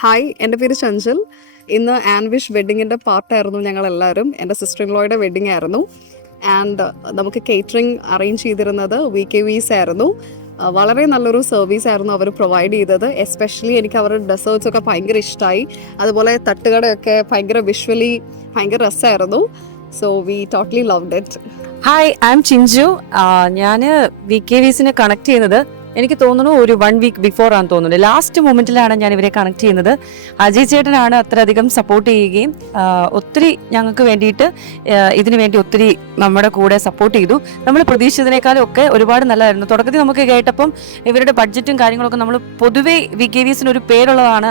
Hi, എൻ്റെ പേര് ചഞ്ചൽ. ഇന്ന് ആൻവിഷ് വെഡ്ഡിങ്ങിൻ്റെ പാർട്ടായിരുന്നു ഞങ്ങളെല്ലാവരും. എൻ്റെ സിസ്റ്റർ ഇൻ ലോയുടെ വെഡ്ഡിങ് ആയിരുന്നു. ആൻഡ് നമുക്ക് കേറ്ററിംഗ് അറേഞ്ച് ചെയ്തിരുന്നത് VKVs ആയിരുന്നു. വളരെ നല്ലൊരു സർവീസ് ആയിരുന്നു അവർ പ്രൊവൈഡ് ചെയ്തത്. എസ്പെഷ്യലി എനിക്ക് അവരുടെ ഡെസേർട്സ് ഒക്കെ ഭയങ്കര ഇഷ്ടമായി. അതുപോലെ തട്ടുകടയൊക്കെ ഭയങ്കര വിഷ്വലി ഭയങ്കര രസമായിരുന്നു. So we totally loved it. Hi, I M Chinchu. ഞാൻ VKVസിനെ കണക്ട് ചെയ്യുന്നത് എനിക്ക് തോന്നുന്നു ഒരു 1 വീക്ക് ബിഫോർ ആണെന്ന് തോന്നുന്നു. ലാസ്റ്റ് മൊമെന്റിലാണ് ഞാൻ ഇവരെ കണക്ട് ചെയ്യുന്നത്. അജയ് ചേട്ടനാണ് അത്രയധികം സപ്പോർട്ട് ചെയ്യുകയും ഒത്തിരി ഞങ്ങൾക്ക് വേണ്ടിയിട്ട് ഇതിനു വേണ്ടി ഒത്തിരി നമ്മുടെ കൂടെ സപ്പോർട്ട് ചെയ്തു. നമ്മൾ പ്രതീക്ഷിച്ചതിനേക്കാളും ഒക്കെ ഒരുപാട് നല്ലതായിരുന്നു. തുടക്കത്തിൽ നമുക്ക് കേട്ടപ്പം ഇവരുടെ ബഡ്ജറ്റും കാര്യങ്ങളൊക്കെ നമ്മൾ പൊതുവേ VKVസിന് ഒരു പേരുള്ളതാണ്,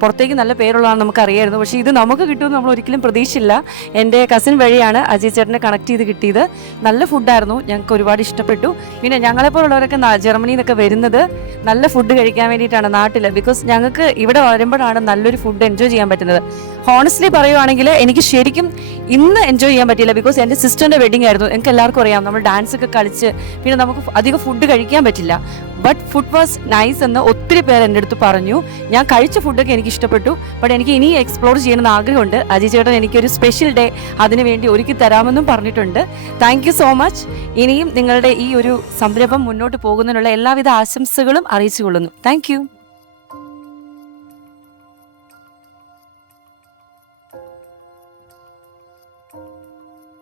പുറത്തേക്ക് നല്ല പേരുള്ളതാണ് നമുക്ക് അറിയായിരുന്നു. പക്ഷേ ഇത് നമുക്ക് കിട്ടുമെന്ന് നമ്മൾ ഒരിക്കലും പ്രതീക്ഷിച്ചില്ല. എൻ്റെ കസിൻ വഴിയാണ് അജയ് ചേട്ടനെ കണക്ട് ചെയ്ത് കിട്ടിയത്. നല്ല ഫുഡായിരുന്നു, ഞങ്ങൾക്ക് ഒരുപാട് ഇഷ്ടപ്പെട്ടു. പിന്നെ ഞങ്ങളെപ്പോലുള്ളവരൊക്കെ ജർമ്മനി ൊക്കെ വരുന്നത് നല്ല ഫുഡ് കഴിക്കാൻ വേണ്ടിയിട്ടാണ് നാട്ടിൽ. ബിക്കോസ് ഞങ്ങൾക്ക് ഇവിടെ വരുമ്പോഴാണ് നല്ലൊരു ഫുഡ് എൻജോയ് ചെയ്യാൻ പറ്റുന്നത്. ഹോണസ്റ്റ്ലി പറയുവാണെങ്കിൽ എനിക്ക് ശരിക്കും ഇന്ന് എൻജോയ് ചെയ്യാൻ പറ്റിയില്ല. ബിക്കോസ് എൻ്റെ സിസ്റ്ററിൻ്റെ വെഡിങ് ആയിരുന്നു. എനിക്ക് എല്ലാവർക്കും അറിയാം, നമ്മൾ ഡാൻസ് ഒക്കെ കളിച്ച് പിന്നെ നമുക്ക് അധികം ഫുഡ് കഴിക്കാൻ പറ്റില്ല. ബട്ട് ഫുഡ് വാസ് നൈസ് എന്ന് ഒത്തിരി പേർ എൻ്റെ അടുത്ത് പറഞ്ഞു. ഞാൻ കഴിച്ച ഫുഡൊക്കെ എനിക്ക് ഇഷ്ടപ്പെട്ടു. ബട്ട് എനിക്ക് ഇനി എക്സ്പ്ലോർ ചെയ്യണമെന്ന് ആഗ്രഹമുണ്ട്. അജയ് ചേട്ടൻ എനിക്കൊരു സ്പെഷ്യൽ ഡേ അതിനു വേണ്ടി ഒരുക്കി തരാമെന്നും പറഞ്ഞിട്ടുണ്ട്. Thank you so much. ഇനിയും നിങ്ങളുടെ ഈ ഒരു സംരംഭം മുന്നോട്ട് പോകുന്നതിനുള്ള എല്ലാവിധ ആശംസകളും അറിയിച്ചു കൊള്ളുന്നു. Thank you.